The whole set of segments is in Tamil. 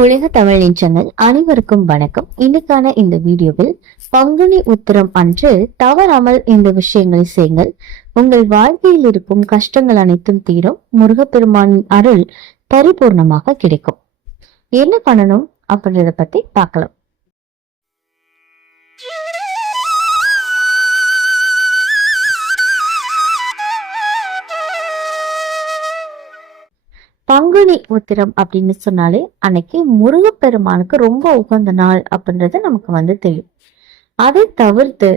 உலக தமிழ் நிச்சங்கள் அனைவருக்கும் வணக்கம். இன்னைக்கான இந்த வீடியோவில் பங்குனி உத்திரம் அன்று தவறாமல் இந்த விஷயங்களை செய்யுங்கள். உங்கள் வாழ்க்கையில் இருக்கும் கஷ்டங்கள் அனைத்தும் தீரும். முருகப்பெருமானின் அருள் பரிபூர்ணமாக கிடைக்கும். என்ன பண்ணணும் அப்படின்றத பத்தி பார்க்கலாம். பங்குனி உத்திரம் அப்படின்னு சொன்னாலே அன்னைக்கு முருகப்பெருமானுக்கு ரொம்ப உகந்த நாள் அப்படின்றது நமக்கு வந்து தெரியும். அதை தவிர்த்து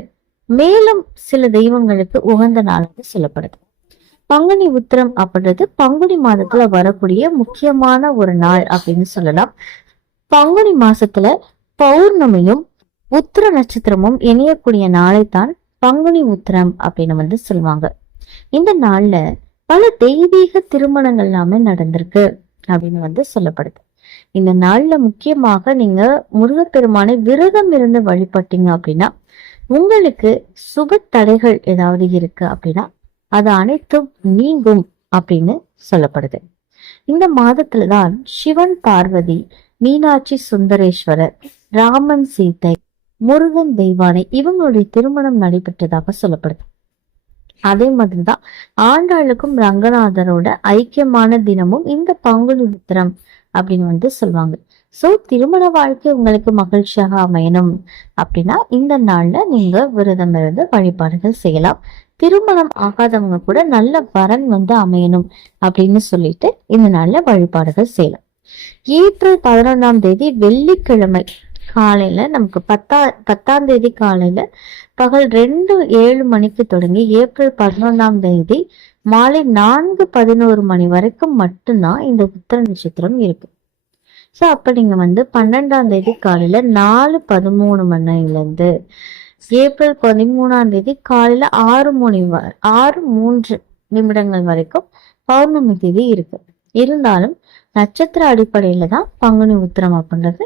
மேலும் சில தெய்வங்களுக்கு உகந்த நாளாக சொல்லப்படுது. பங்குனி உத்திரம் அப்படின்றது பங்குனி மாதத்துல வரக்கூடிய முக்கியமான ஒரு நாள் அப்படின்னு சொல்லலாம். பங்குனி மாசத்துல பௌர்ணமியும் உத்திர நட்சத்திரமும் இணையக்கூடிய நாளை தான் பங்குனி உத்திரம் அப்படின்னு வந்து சொல்லுவாங்க. இந்த நாள்ல பல தெய்வீக திருமணங்கள் எல்லாமே நடந்திருக்கு அப்படின்னு வந்து சொல்லப்படுது. இந்த நாள்ல முக்கியமாக நீங்க முருகப்பெருமானை விரதம் இருந்து வழிபட்டீங்க அப்படின்னா உங்களுக்கு சுப தடைகள் ஏதாவது இருக்கு அப்படின்னா அது அனைத்தும் நீங்கும் அப்படின்னு சொல்லப்படுது. இந்த மாதத்துலதான் சிவன் பார்வதி மீனாட்சி சுந்தரேஸ்வரர் ராமன் சீதை முருகன் தெய்வானை இவங்களுடைய திருமணம் நடைபெற்றதாக சொல்லப்படுது. அதே மாதிரிதான் ஆண்டாளுக்கும் ரங்கநாதரோட ஐக்கியமான தினமும் இந்த பங்குனி உத்திரம் அப்படின்னு வந்து சொல்லுவாங்க. சோ திருமண வாழ்க்கை உங்களுக்கு மகிழ்ச்சியாக அமையணும் அப்படின்னா இந்த நாள்ல நீங்க விரதம் இருந்து வழிபாடுகள் செய்யலாம். திருமணம் ஆகாதவங்க கூட நல்ல வரன் வந்து அமையணும் அப்படின்னு சொல்லிட்டு இந்த நாள்ல வழிபாடுகள் செய்யலாம். ஏப்ரல் பதினொன்றாம் தேதி வெள்ளிக்கிழமை காலையில் நமக்கு பத்தா பத்தாம் தேதி காலையில் பகல் ரெண்டு ஏழு மணிக்கு தொடங்கி ஏப்ரல் பதினொன்றாம் தேதி மாலை நான்கு பதினோரு மணி வரைக்கும் மட்டும்தான் இந்த உத்தர நட்சத்திரம் இருக்கு. ஸோ அப்போ நீங்கள் வந்து பன்னெண்டாம் தேதி காலையில் நாலு பதிமூணு மணிலேருந்து ஏப்ரல் பதிமூணாம் தேதி காலையில் ஆறு மணி ஆறு மூன்று நிமிடங்கள் வரைக்கும் பௌர்ணமி தேதி இருக்கு. இருந்தாலும் நட்சத்திர அடிப்படையில் தான் பங்குனி உத்திரம் அப்படின்றது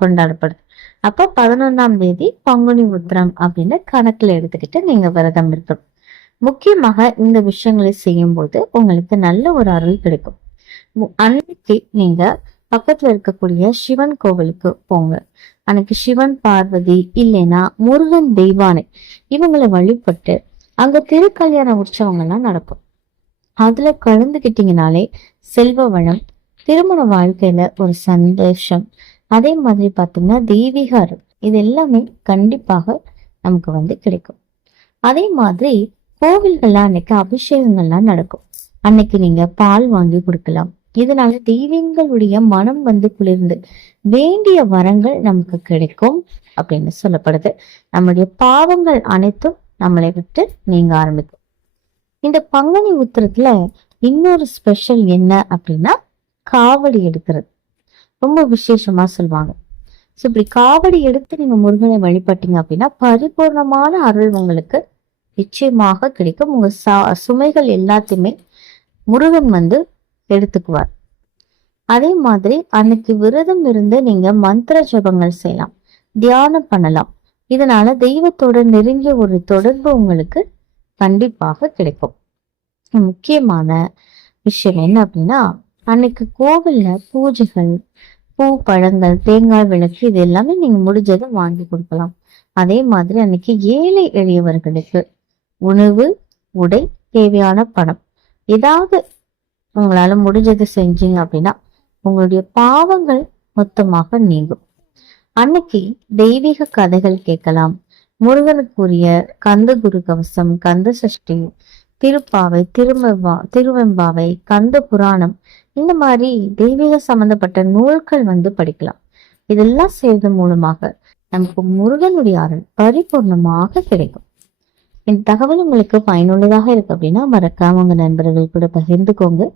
கொண்டாடப்படுது. அப்போ பதினொன்றாம் தேதி பங்குனி உத்திரம் அப்படின்னு கணக்கில் எடுத்துக்கிட்டு நீங்கள் விரதம் இருக்கணும் முக்கியமாக இந்த விஷயங்களை செய்யும்போது உங்களுக்கு நல்ல ஒரு அருள் கிடைக்கும். அன்னைக்கு நீங்க பக்கத்துல இருக்கக்கூடிய சிவன் கோவிலுக்கு போங்க. அன்னைக்கு சிவன் பார்வதி இல்லைன்னா முருகன் தெய்வானை இவங்களை வழிபட்டு அங்க திருக்கல்யாண உற்சவங்கள்லாம் நடக்கும். அதுல கலந்துகிட்டீங்கனாலே செல்வ வளம் திருமண வாழ்க்கையில ஒரு சந்தோஷம் அதே மாதிரி பார்த்தீங்கன்னா தெய்வீக அருள் இது எல்லாமே கண்டிப்பாக நமக்கு வந்து கிடைக்கும். அதே மாதிரி கோவில்கள்லாம் அன்னைக்கு அபிஷேகங்கள்லாம் நடக்கும். அன்னைக்கு நீங்க பால் வாங்கி கொடுக்கலாம். இதனால தெய்வங்களுடைய மனம் வந்து குளிர்ந்து வேண்டிய வரங்கள் நமக்கு கிடைக்கும் அப்படின்னு சொல்லப்படுது. நம்முடைய பாவங்கள் அனைத்தும் நம்மளை விட்டு நீங்க ஆரம்பிக்கும். இந்த பங்குனி உத்திரத்துல இன்னொரு ஸ்பெஷல் என்ன அப்படின்னா காவடி எடுக்கிறது. ரொம்ப விசேஷமா சொல்லுவாங்க ஸோ இப்படி காவடி எடுத்து நீங்க முருகனை வழிபட்டீங்க அப்படின்னா பரிபூர்ணமான அருள் உங்களுக்கு நிச்சயமாக கிடைக்கும். உங்க சுமைகள் எல்லாத்தையுமே முருகன் வந்து எடுத்துக்குவார். அதே மாதிரி அன்னைக்கு விரதம் இருந்து நீங்க மந்திர ஜபங்கள் செய்யலாம். தியானம் பண்ணலாம். இதனால தெய்வத்தோட நெருங்கிய ஒரு தொடர்பு உங்களுக்கு கண்டிப்பாக கிடைக்கும். முக்கியமான விஷயம் என்ன அப்படின்னா அன்னைக்கு கோவில்ல பூஜைகள் பூ பழங்கள் தேங்காய் விளக்கு இது எல்லாமே நீங்க முடிஞ்சதை வாங்கி கொடுக்கலாம். அதே மாதிரி அன்னைக்கு ஏழை எளியவர்களுக்கு உணவு உடை தேவையான பணம். ஏதாவது உங்களால முடிஞ்சதை செஞ்சீங்க அப்படின்னா உங்களுடைய பாவங்கள் மொத்தமாக நீங்கும். அன்னைக்கு தெய்வீக கதைகள் கேட்கலாம். முருகனுக்குரிய கந்த குரு கவசம் கந்த சஷ்டி திருப்பாவை திருமெவ்வா திருவெம்பாவை கந்த புராணம் இந்த மாதிரி தெய்வீக சம்பந்தப்பட்ட நூல்கள் வந்து படிக்கலாம். இதெல்லாம் செய்வது மூலமாக நமக்கு முருகனுடைய அருள் பரிபூர்ணமாக கிடைக்கும். இந்த தகவல் உங்களுக்கு பயனுள்ளதாக இருக்கு அப்படின்னா மறக்காம உங்க நண்பர்கள் கூட பகிர்ந்துக்கோங்க.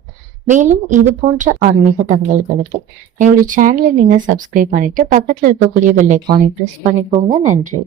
மேலும் இது போன்ற ஆன்மீக தகவல்களுக்கு என்னுடைய சேனலை நீங்க சப்ஸ்கிரைப் பண்ணிட்டு பக்கத்துல இருக்கக்கூடிய வெள்ளைக்கானை ப்ரெஸ் பண்ணிக்கோங்க. நன்றி.